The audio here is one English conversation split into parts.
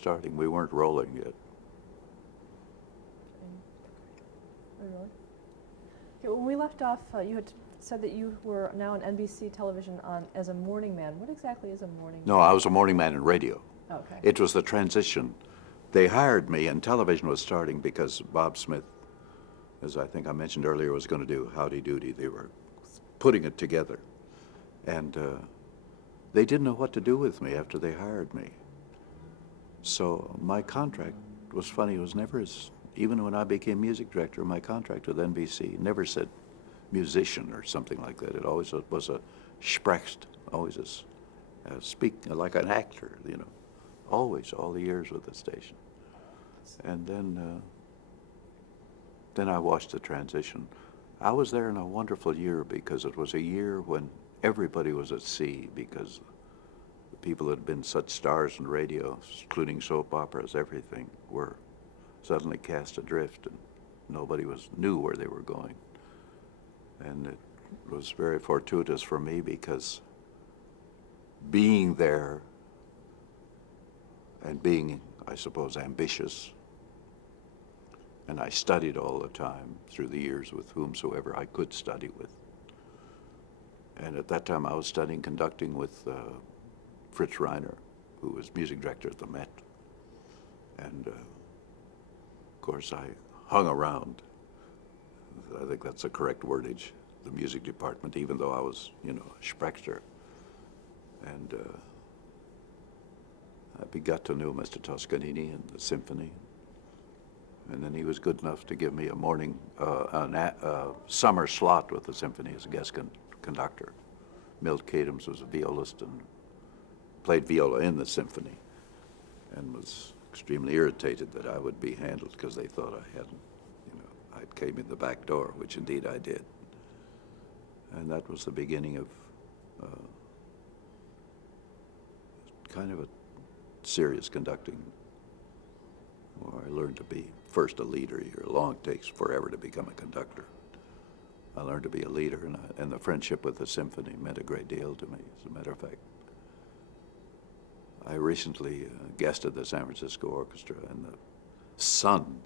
starting. We weren't rolling yet. Oh, really? Okay, when we left off, you had said that you were now on NBC television as a morning man. What exactly is a morning No, man? I was a morning man in radio. Okay. It was the transition. They hired me, and television was starting because Bob Smith, as I think I mentioned earlier, was going to do Howdy Doody. They were putting it together. And they didn't know what to do with me after they hired me. So my contract was funny. It was never as, even when I became music director, my contract with NBC never said musician or something like that. It always was a sprecht, always speak like an actor, you know, always, all the years with the station. And then I watched the transition. I was there in a wonderful year because it was a year when everybody was at sea because the people that had been such stars in radio, including soap operas, everything, were suddenly cast adrift and nobody knew where they were going. And it was very fortuitous for me because being there and being, I suppose, ambitious, and I studied all the time through the years with whomsoever I could study with. And at that time I was studying conducting with Fritz Reiner, who was music director at the Met. And of course I hung around. I think that's the correct wordage, the music department, even though I was, you know, a Sprechter. And I got to know Mr. Toscanini and the symphony. And then he was good enough to give me a morning, summer slot with the symphony as a guest conductor. Milt Kadams was a violist and played viola in the symphony and was extremely irritated that I would be handled because they thought I hadn't, you know, I came in the back door, which indeed I did. And that was the beginning of kind of a serious conducting, where I learned to be first a leader. It takes forever to become a conductor. I learned to be a leader, and the friendship with the symphony meant a great deal to me, as a matter of fact. I recently guested the San Francisco Orchestra, and the son,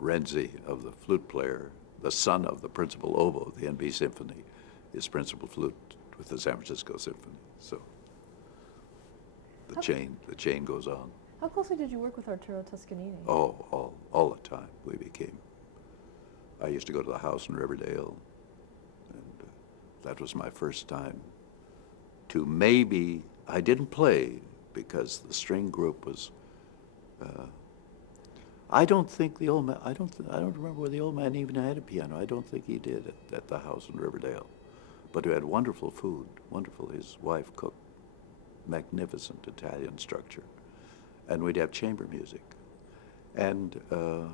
Renzi, of the flute player, the son of the principal oboe of the NB Symphony, is principal flute with the San Francisco Symphony. So the chain goes on. How closely did you work with Arturo Toscanini? Oh, all the time. I used to go to the house in Riverdale, and that was my first time to maybe, I didn't play because the string group was, I don't think the old man, I don't remember whether the old man even had a piano. I don't think he did at the house in Riverdale. But he had wonderful food, wonderful. His wife cooked magnificent Italian structure. And we'd have chamber music. And a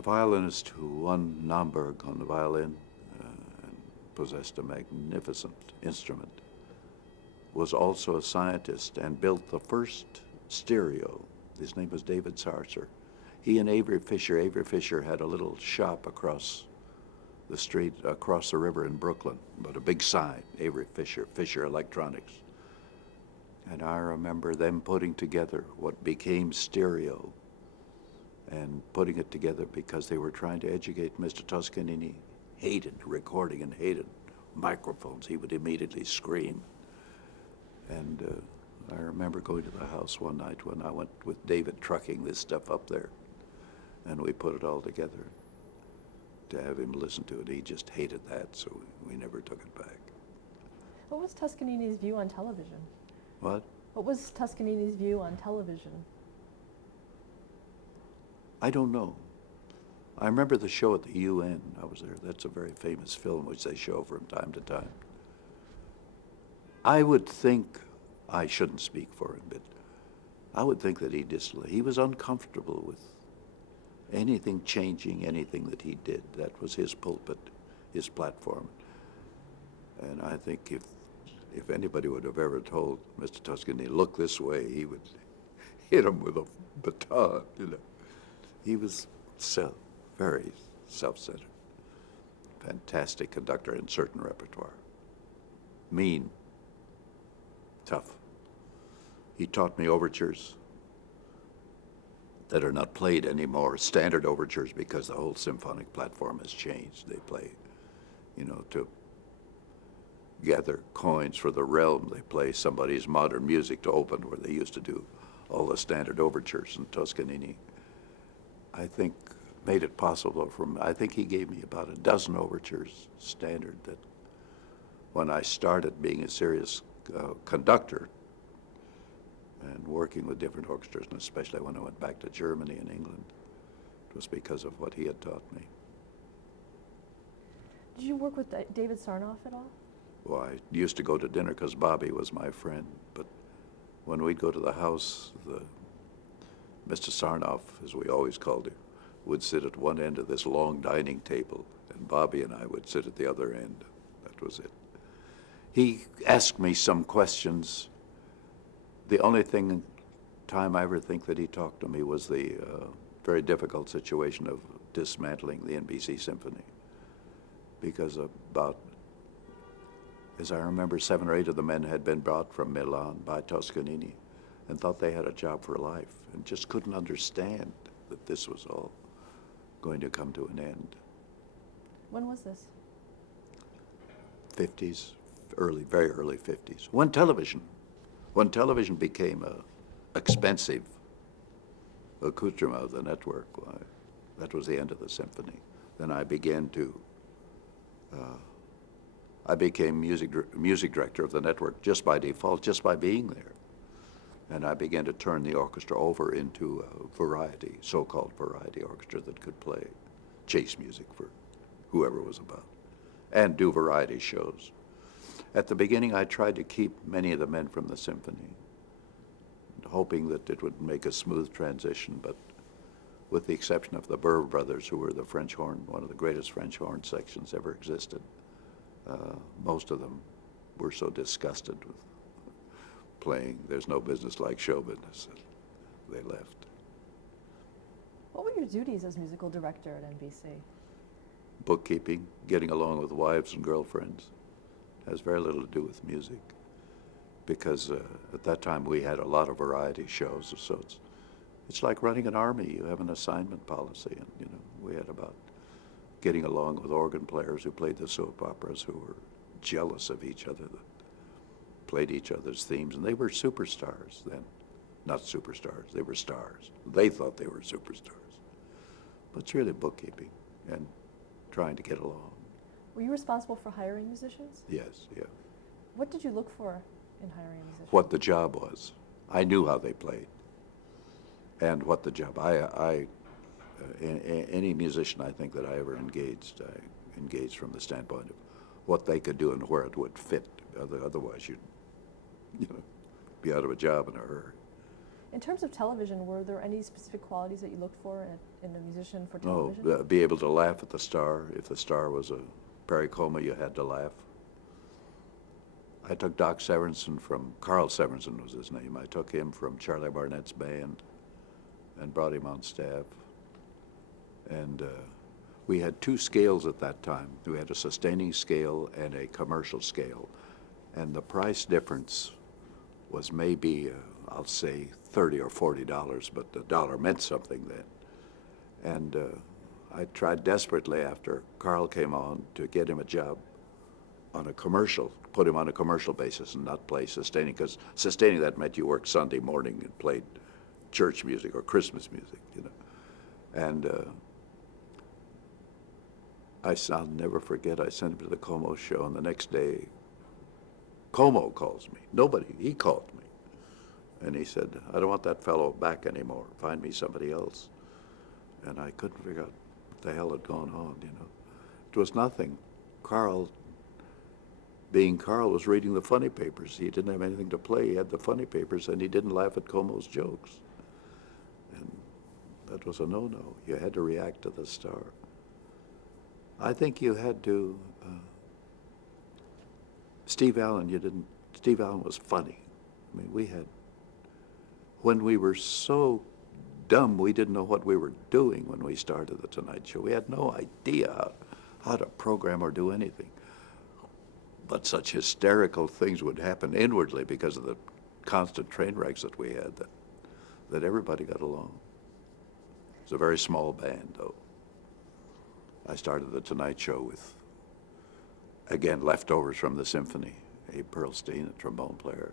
violinist who won Naumburg on the violin and possessed a magnificent instrument was also a scientist and built the first stereo. His name was David Sarcer. He and Avery Fisher had a little shop across the street, across the river in Brooklyn, but a big sign, Avery Fisher Electronics. And I remember them putting together what became stereo and putting it together because they were trying to educate Mr. Toscanini. Hated recording and hated microphones. He would immediately scream. And I remember going to the house one night when I went with David trucking this stuff up there, and we put it all together to have him listen to it. He just hated that, so we never took it back. What was Toscanini's view on television? What? What was Toscanini's view on television? I don't know. I remember the show at the UN. I was there. That's a very famous film which they show from time to time. I would think, I shouldn't speak for him, but I would think that he was uncomfortable with anything changing, anything that he did. That was his pulpit, his platform. And I think if anybody would have ever told Mr. Toscanini, look this way, he would hit him with a baton, you know. He was very self-centered, fantastic conductor in certain repertoire. Mean, tough, He taught me overtures that are not played anymore, standard overtures, because the whole symphonic platform has changed. They play, to gather coins for the realm, they play somebody's modern music to open, where they used to do all the standard overtures in Toscanini. I think made it possible I think he gave me about a dozen overtures standard that when I started being a serious conductor and working with different orchestras, and especially when I went back to Germany and England, it was because of what he had taught me. Did you work with David Sarnoff at all? Well, I used to go to dinner because Bobby was my friend, but when we'd go to the house, Mr. Sarnoff, as we always called him, would sit at one end of this long dining table, and Bobby and I would sit at the other end. That was it. He asked me some questions. The only time I ever think that he talked to me was the very difficult situation of dismantling the NBC Symphony, because as I remember, 7 or 8 of the men had been brought from Milan by Toscanini and thought they had a job for life and just couldn't understand that this was all going to come to an end. When was this? 50s, very early 50s. When television became a expensive accoutrement of the network, why, that was the end of the symphony. Then I became music director of the network just by default, just by being there. And I began to turn the orchestra over into a variety, so-called variety orchestra that could play chase music for whoever was about and do variety shows. At the beginning, I tried to keep many of the men from the symphony, hoping that it would make a smooth transition, but with the exception of the Burr brothers, who were the French horn, one of the greatest French horn sections ever existed, most of them were so disgusted with playing "There's No Business Like Show Business" that they left. What were your duties as musical director at NBC? Bookkeeping, getting along with wives and girlfriends. Has very little to do with music, because at that time we had a lot of variety shows, so it's like running an army. You have an assignment policy, and we had about getting along with organ players who played the soap operas, who were jealous of each other, that played each other's themes, and they were superstars then. Not superstars, they were stars. They thought they were superstars. But it's really bookkeeping and trying to get along. Were you responsible for hiring musicians? Yes, yeah. What did you look for in hiring a musician? What the job was. I knew how they played and what the job. Any musician I think that I ever engaged, I engaged from the standpoint of what they could do and where it would fit. Otherwise, you'd be out of a job in a hurry. In terms of television, were there any specific qualities that you looked for in a musician for television? No, be able to laugh at the star. If the star was a Perry Como, you had to laugh. I took Doc Severinsen from, Carl Severinsen was his name. I took him from Charlie Barnett's band and brought him on staff. And we had 2 scales at that time. We had a sustaining scale and a commercial scale. And the price difference was maybe, I'll say, $30 or $40, but the dollar meant something then. And I tried desperately after Carl came on to get him a job on a commercial, put him on a commercial basis and not play sustaining, because sustaining, that meant you worked Sunday morning and played church music or Christmas music, And I'll never forget, I sent him to the Como show, and the next day, Como calls me. He called me. And he said, "I don't want that fellow back anymore. Find me somebody else." And I couldn't figure out what the hell had gone on, It was nothing. Carl, being Carl, was reading the funny papers. He didn't have anything to play. He had the funny papers, and he didn't laugh at Como's jokes. And that was a no-no. You had to react to the star. I think you had to, Steve Allen was funny. I mean, when we were so dumb, we didn't know what we were doing when we started The Tonight Show. We had no idea how to program or do anything. But such hysterical things would happen inwardly because of the constant train wrecks that we had, that everybody got along. It's a very small band, though. I started the Tonight Show with, again, leftovers from the symphony. Abe Pearlstein, a trombone player.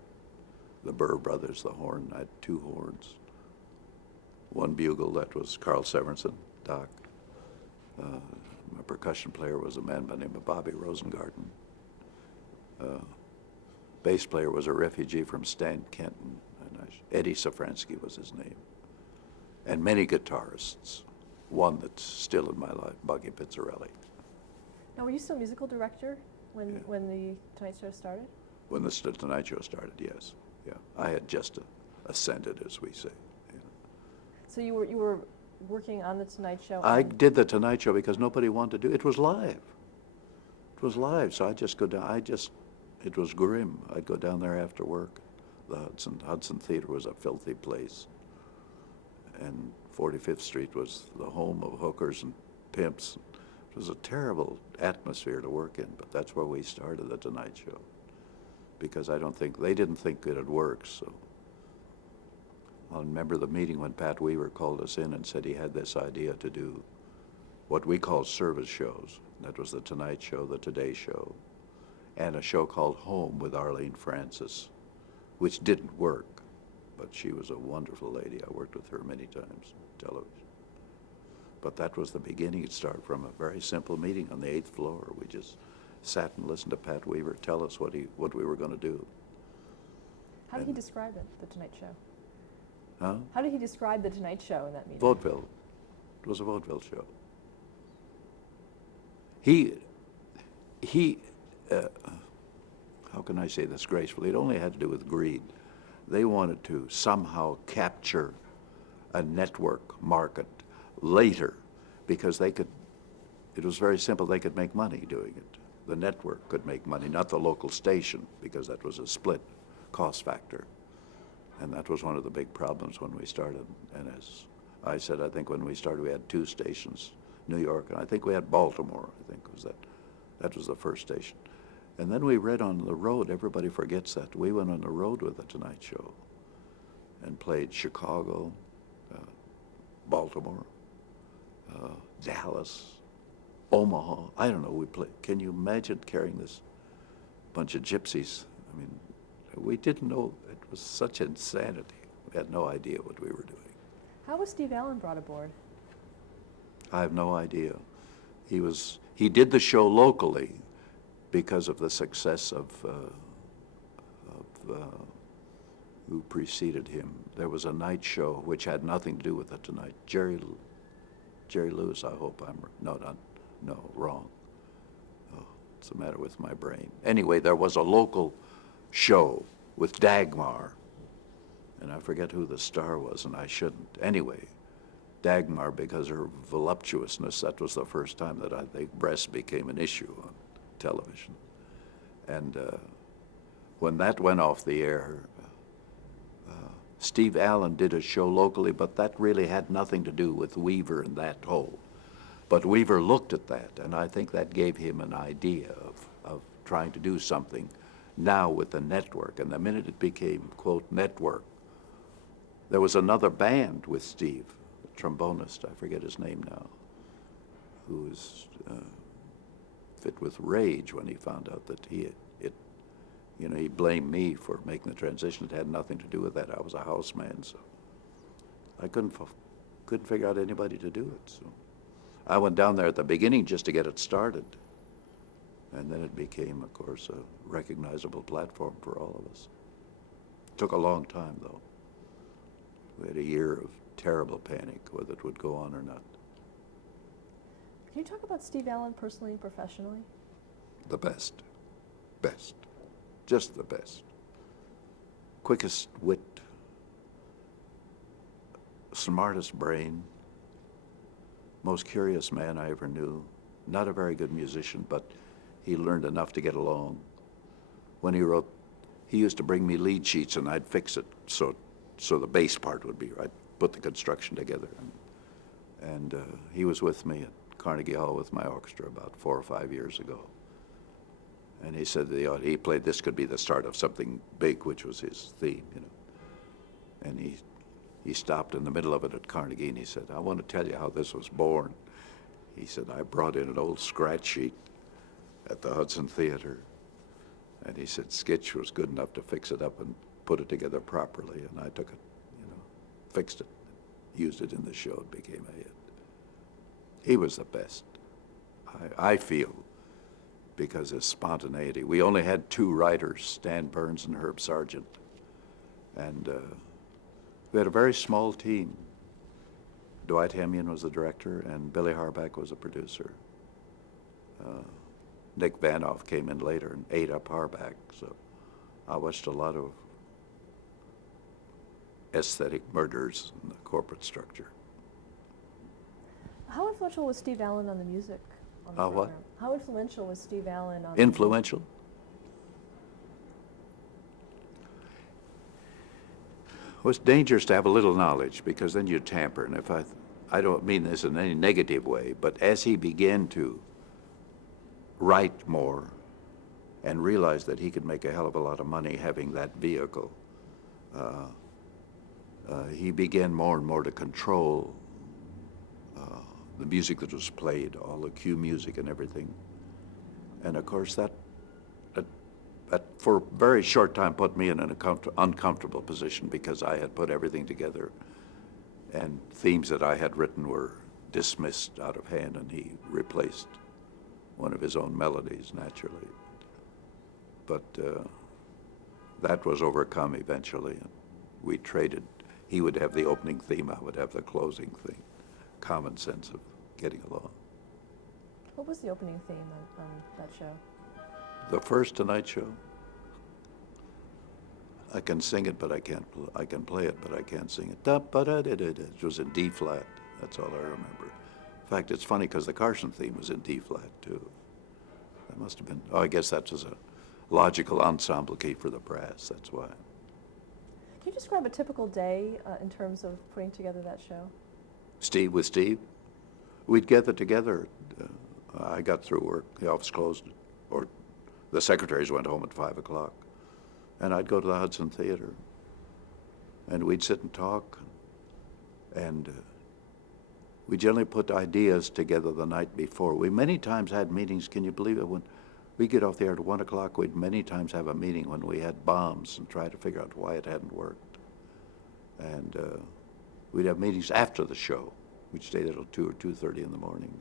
The Burr brothers, the horn. I had 2 horns. 1 bugle, that was Carl Severinsen, Doc. My percussion player was a man by the name of Bobby Rosengarten. Bass player was a refugee from Stan Kenton. And Eddie Safransky was his name. And many guitarists. One that's still in my life, Buggy Pizzarelli. Now, were you still musical director when the Tonight Show started? When the Tonight Show started, yes. Yeah, I had just ascended, as we say. Yeah. So you were working on the Tonight Show. I did the Tonight Show because nobody wanted to do it. It was live. It was live, so I'd just go down. It was grim. I'd go down there after work. The Hudson Theater was a filthy place, and 45th Street was the home of hookers and pimps. It was a terrible atmosphere to work in, but that's where we started the Tonight Show, because they didn't think it'd work. So I'll remember the meeting when Pat Weaver called us in and said he had this idea to do what we call service shows. That was the Tonight Show, the Today Show, and a show called Home with Arlene Francis, which didn't work, but she was a wonderful lady. I worked with her many times on television. But that was the beginning. It started from a very simple meeting on the 8th floor. We just sat and listened to Pat Weaver tell us what we were going to do. How did he describe it, the Tonight Show? Huh? How did he describe the Tonight Show in that meeting? Vaudeville. It was a vaudeville show. How can I say this gracefully? It only had to do with greed. They wanted to somehow capture a network market later, because it was very simple, they could make money doing it. The network could make money, not the local station, because that was a split cost factor. And that was one of the big problems when we started. And as I said, I think when we started we had 2 stations, New York, and I think we had Baltimore, that was the first station. And then we read on the road, everybody forgets that, we went on the road with the Tonight Show and played Chicago, Baltimore, Dallas, Omaha. I don't know, can you imagine carrying this bunch of gypsies? I mean, we didn't know, it was such insanity. We had no idea what we were doing. How was Steve Allen brought aboard? I have no idea. He did the show locally because of the success of who preceded him. There was a night show which had nothing to do with the Tonight. Jerry Lewis, I hope wrong. Oh, what's the matter with my brain? Anyway, there was a local show with Dagmar, and I forget who the star was, and I shouldn't. Anyway, Dagmar, because her voluptuousness, that was the first time that I think breasts became an issue on television. And when that went off the air, Steve Allen did a show locally, but that really had nothing to do with Weaver and that whole. But Weaver looked at that, and I think that gave him an idea of trying to do something now with the network. And the minute it became, quote, network, there was another band with Steve, a trombonist, I forget his name now, who was fit with rage when he found out that he blamed me for making the transition. It had nothing to do with that. I was a house man, so I couldn't figure out anybody to do it. So I went down there at the beginning just to get it started. And then it became, of course, a recognizable platform for all of us. It took a long time, though. We had a year of terrible panic whether it would go on or not. Can you talk about Steve Allen personally and professionally? The best. Just the best. Quickest wit, smartest brain, most curious man I ever knew. Not a very good musician, but he learned enough to get along. When he wrote, he used to bring me lead sheets and I'd fix it so the bass part would be right, put the construction together. And he was with me at Carnegie Hall with my orchestra about 4 or 5 years ago. And he said he played this could be the start of something big, which was his theme, you know. And he stopped in the middle of it at Carnegie and he said, I want to tell you how this was born. He said, I brought in an old scratch sheet at the Hudson Theater. And he said, Skitch was good enough to fix it up and put it together properly. And I took it, you know, fixed it, used it in the show, it became a hit. He was the best, I feel, because of spontaneity. We only had two writers, Stan Burns and Herb Sargent. And we had a very small team. Dwight Hemian was the director, and Billy Harback was the producer. Nick Vanoff came in later and ate up Harback, so I watched a lot of aesthetic murders in the corporate structure. How influential was Steve Allen on the music on the What? program? How influential was Steve Allen on Influential? Well, it's dangerous to have a little knowledge because then you tamper. And if I don't mean this in any negative way, but as he began to write more and realize that he could make a hell of a lot of money having that vehicle, he began more and more to control the music that was played, all the cue music and everything. And of course that for a very short time put me in an uncomfortable position because I had put everything together and themes that I had written were dismissed out of hand and he replaced one of his own melodies naturally. But that was overcome eventually and we traded. He would have the opening theme, I would have the closing theme. Common sense of getting along. What was the opening theme on that show? The first Tonight Show. I can sing it, but I can't. I can play it, but I can't sing it. It was in D flat. That's all I remember. In fact, it's funny because the Carson theme was in D flat too. That must have been. Oh, I guess that was a logical ensemble key for the brass. That's why. Can you describe a typical day in terms of putting together that show? With Steve, we'd gather together. I got through work. The office closed, or the secretaries went home at 5 o'clock. And I'd go to the Hudson Theater, and we'd sit and talk, and we generally put ideas together the night before. We many times had meetings, can you believe it? When we get off the air at 1 o'clock, we'd many times have a meeting when we had bombs and try to figure out why it hadn't worked. And we'd have meetings after the show. We'd stay there till 2 or 2:30 in the morning.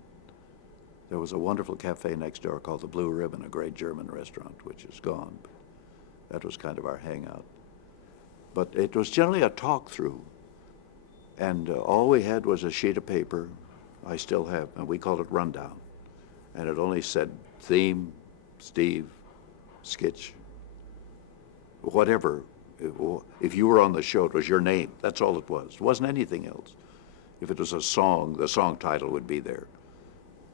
There was a wonderful cafe next door called the Blue Ribbon, a great German restaurant, which is gone. That was kind of our hangout. But it was generally a talk-through. And all we had was a sheet of paper, I still have, and we called it Rundown. And it only said theme, Steve, Skitch, whatever. If you were on the show, it was your name. That's all it was. It wasn't anything else. If it was a song, the song title would be there.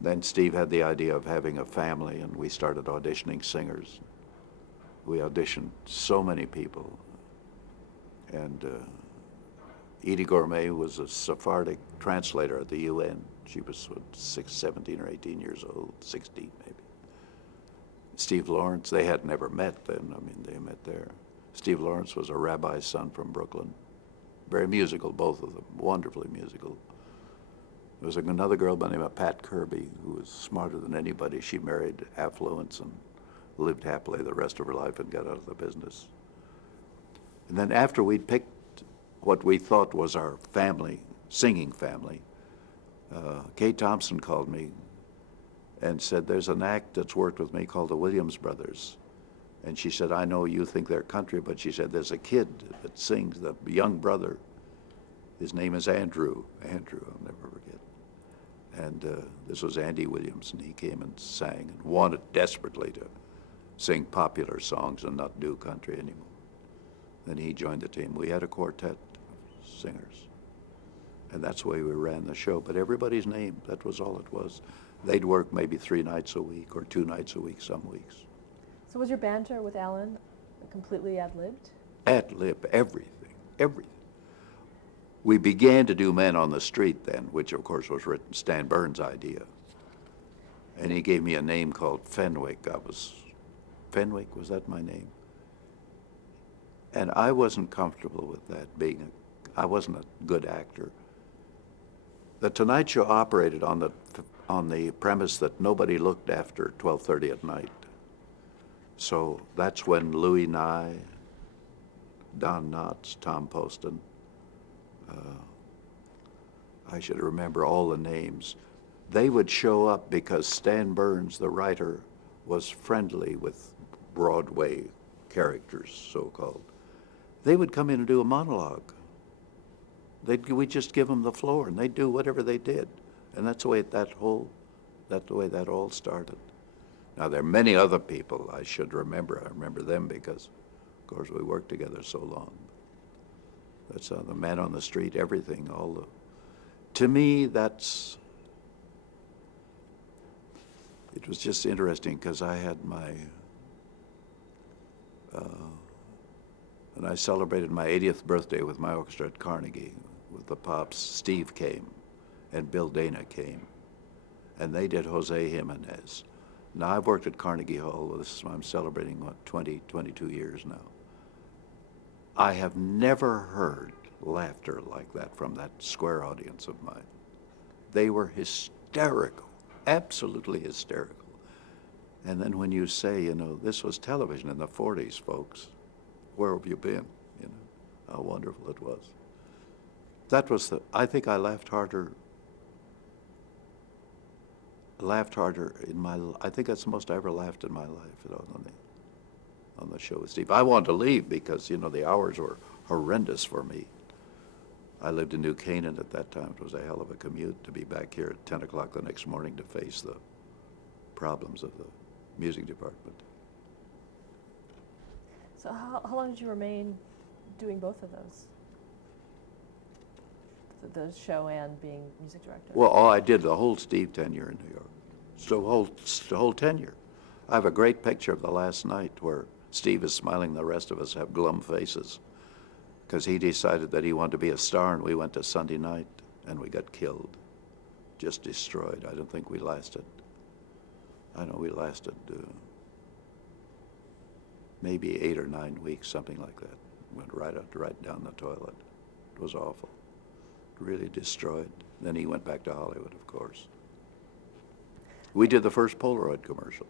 Then Steve had the idea of having a family, and we started auditioning singers. We auditioned so many people. And Edie Gourmet was a Sephardic translator at the UN. She was 17 or 18 years old, 16 maybe. Steve Lawrence, they had never met then. I mean, they met there. Steve Lawrence was a rabbi's son from Brooklyn. Very musical, both of them, wonderfully musical. There was another girl by the name of Pat Kirby who was smarter than anybody. She married affluence and lived happily the rest of her life and got out of the business. And then after we'd picked what we thought was our family, singing family, Kay Thompson called me and said, there's an act that's worked with me called the Williams Brothers. And she said, I know you think they're country, but she said, there's a kid that sings, the young brother. His name is Andrew. Andrew, I'll never forget. And this was Andy Williams, and he came and sang and wanted desperately to sing popular songs and not do country anymore. Then he joined the team. We had a quartet of singers, and that's the way we ran the show. But everybody's name, that was all it was. They'd work maybe 3 nights a week or 2 nights a week some weeks. So was your banter with Alan completely ad-libbed? Ad-lib, everything, everything. We began to do Men on the Street then, which of course was written Stan Burns' idea. And he gave me a name called Fenwick. I was Fenwick, was that my name? And I wasn't comfortable with that, I wasn't a good actor. The Tonight Show operated on the premise that nobody looked after 12:30 at night. So that's when Louis Nye, Don Knotts, Tom Poston, I should remember all the names. They would show up because Stan Burns, the writer, was friendly with Broadway characters, so-called. They would come in and do a monologue. We'd just give them the floor, and they'd do whatever they did. And that's the way that all started. Now, there are many other people I should remember. I remember them because, of course, we worked together so long. That's the Man on the Street, everything, to me, it was just interesting because I had and I celebrated my 80th birthday with my orchestra at Carnegie, with the Pops. Steve came, and Bill Dana came, and they did Jose Jimenez. Now, I've worked at Carnegie Hall. I'm celebrating, 22 years now. I have never heard laughter like that from that square audience of mine. They were hysterical, absolutely hysterical. And then when you say, this was television in the 40s, folks, where have you been? How wonderful it was. I think I laughed harder I think that's the most I ever laughed in my life, on the show with Steve. I wanted to leave because, the hours were horrendous for me. I lived in New Canaan at that time. It was a hell of a commute to be back here at 10 o'clock the next morning to face the problems of the music department. So how long did you remain doing both of those? The show and being music director? Well, I did the whole Steve tenure in New York. So the whole tenure. I have a great picture of the last night where Steve is smiling, the rest of us have glum faces, because he decided that he wanted to be a star, and we went to Sunday night, and we got killed, just destroyed. I don't think we lasted. I know we lasted maybe 8 or 9 weeks, something like that. Went right down the toilet. It was awful. Really destroyed. Then he went back to Hollywood, of course. We did the first Polaroid commercial.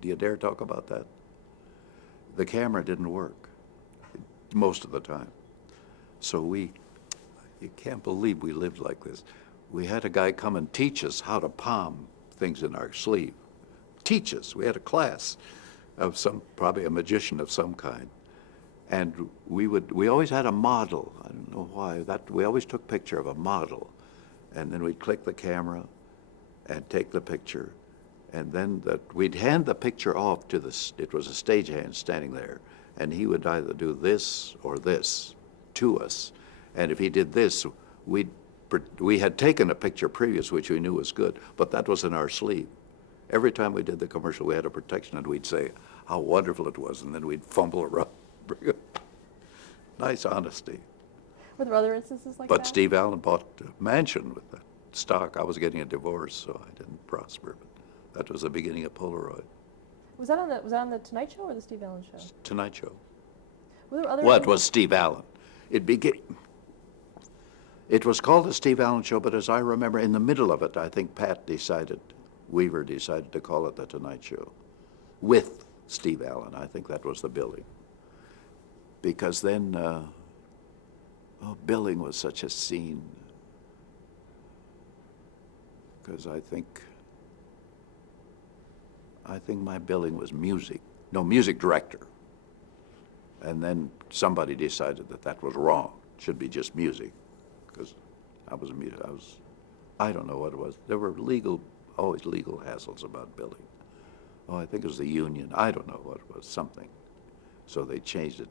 Do you dare talk about that? The camera didn't work most of the time. So you can't believe we lived like this. We had a guy come and teach us how to palm things in our sleeve. Teach us. We had a class of probably a magician of some kind. And we always had a model. I don't know why. We always took picture of a model. And then we'd click the camera and take the picture. And then we'd hand the picture off to it was a stagehand standing there. And he would either do this or this to us. And if he did this, we had taken a picture previous, which we knew was good, but that was in our sleeve. Every time we did the commercial, we had a protection, and we'd say how wonderful it was, and then we'd fumble around. Nice honesty. Were there other instances like that? But Steve Allen bought a mansion with that stock. I was getting a divorce, so I didn't prosper, but that was the beginning of Polaroid. Was that on the Tonight Show or the Steve Allen Show? Tonight Show. Were there other? Well, it was Steve Allen. It was called the Steve Allen Show, but as I remember, in the middle of it, I think Weaver decided to call it the Tonight Show with Steve Allen. I think that was the billing. Because then, billing was such a scene. Because I think my billing was music director. And then somebody decided that was wrong. It should be just music. Because I don't know what it was. There were always legal hassles about billing. Oh, I think it was the union. I don't know what it was, something. So they changed it,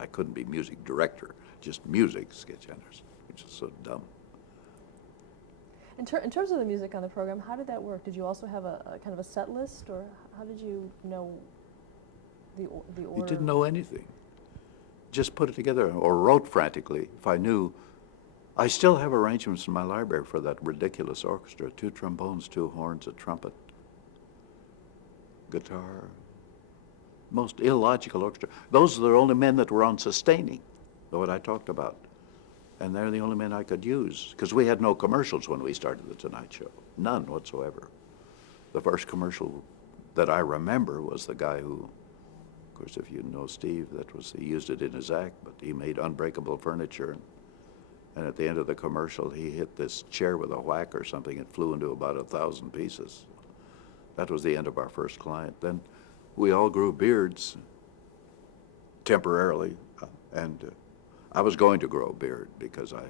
I couldn't be music director, just music, Skitch Henderson, which is so dumb. In terms of the music on the program, how did that work? Did you also have a kind of a set list, or how did you know the order? You didn't know anything. Just put it together or wrote frantically. If I knew, I still have arrangements in my library for that ridiculous orchestra, 2 trombones, 2 horns, a trumpet, guitar, most illogical orchestra. Those are the only men that were on sustaining, what I talked about. And they're the only men I could use, because we had no commercials when we started The Tonight Show. None whatsoever. The first commercial that I remember was the guy who, of course, if you know Steve, he used it in his act, but he made unbreakable furniture. And at the end of the commercial, he hit this chair with a whack or something. It flew into about 1,000 pieces. That was the end of our first client. Then we all grew beards temporarily, and I was going to grow a beard because I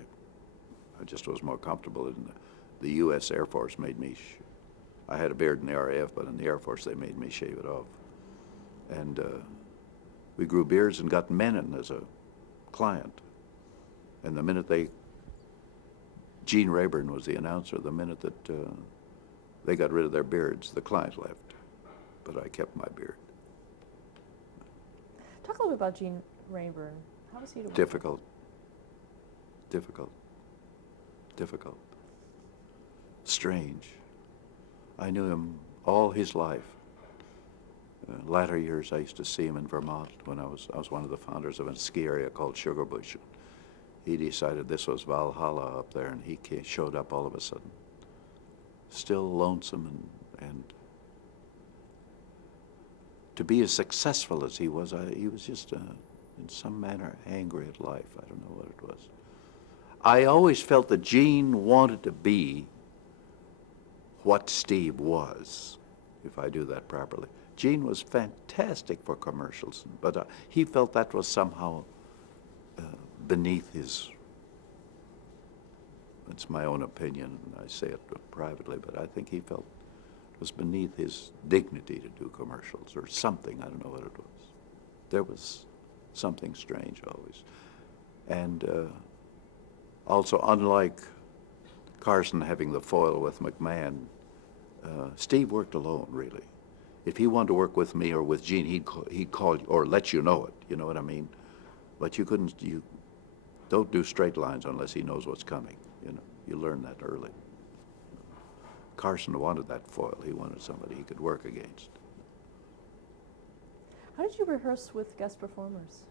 just was more comfortable. In the U.S. Air Force made me, I had a beard in the RAF, but in the Air Force they made me shave it off. And we grew beards and got Menon as a client. And the minute Gene Rayburn was the announcer, the minute that they got rid of their beards, the client left. But I kept my beard. Talk a little bit about Gene Rayburn. How was he to work with? Difficult. Strange. I knew him all his life. Latter years, I used to see him in Vermont when I was one of the founders of a ski area called Sugarbush. He decided this was Valhalla up there, and he showed up all of a sudden. Still lonesome, and to be as successful as he was just in some manner angry at life. I don't know what it was. I always felt that Gene wanted to be what Steve was, if I do that properly. Gene was fantastic for commercials, but he felt that was somehow beneath his, it's my own opinion, I say it privately, but I think he felt it was beneath his dignity to do commercials or something. I don't know what it was. There was something strange always. And also, unlike Carson having the foil with McMahon, Steve worked alone, really. If he wanted to work with me or with Gene, he'd call or let you know it, you know what I mean? But you don't do straight lines unless he knows what's coming, you know. You learn that early. Carson wanted that foil. He wanted somebody he could work against. How did you rehearse with guest performers?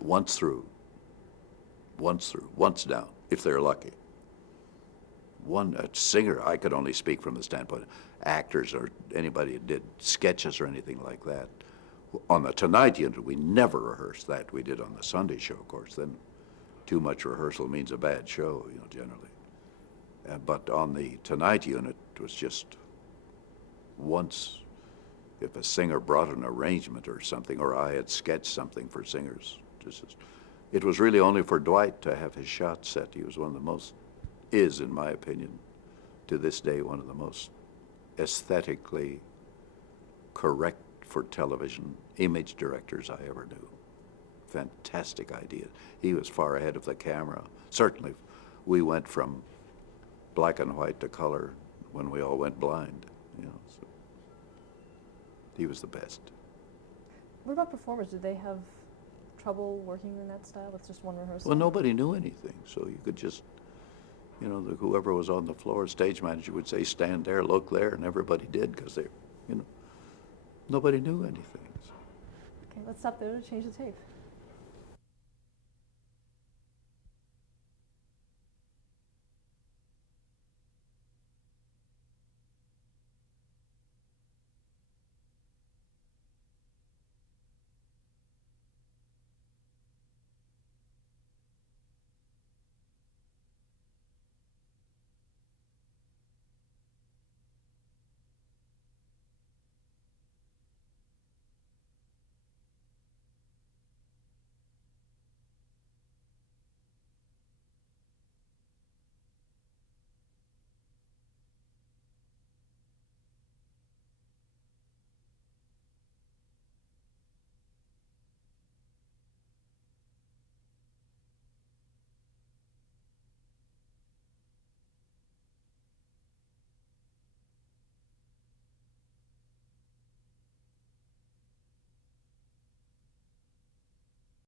Once through, once down, if they're lucky. A singer, I could only speak from the standpoint of actors or anybody that did sketches or anything like that. On the Tonight Unit, we never rehearsed that. We did on the Sunday show, of course. Then too much rehearsal means a bad show, you know, generally. But on the Tonight Unit, it was just once, if a singer brought an arrangement or something, or I had sketched something for singers. It was really only for Dwight to have his shot set. He was one of the most, in my opinion, to this day, one of the most aesthetically correct for television image directors I ever knew. Fantastic idea. He was far ahead of the camera. Certainly, we went from black and white to color when we all went blind, you know. So he was the best. What about performers? Did they have trouble working in that style with just one rehearsal? Well, nobody knew anything, so you could just, you know, whoever was on the floor, stage manager would say, stand there, look there, and everybody did because they, you know, nobody knew anything. So. Okay, let's stop there to change the tape.